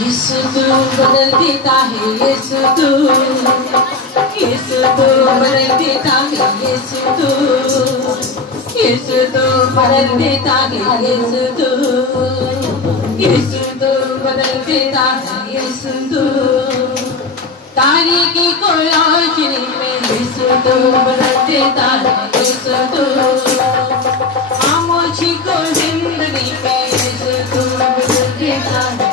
यीशु तू बदल देता है, यीशु तू बदल देता है, यीशु तू बदल देता है, यीशु तू बदल देता है, यीशु तू तारीकी को रोशनी में यीशु तू बदल देता है, यीशु तू खामोशी को जिंदगी में यीशु तू बदल देता है।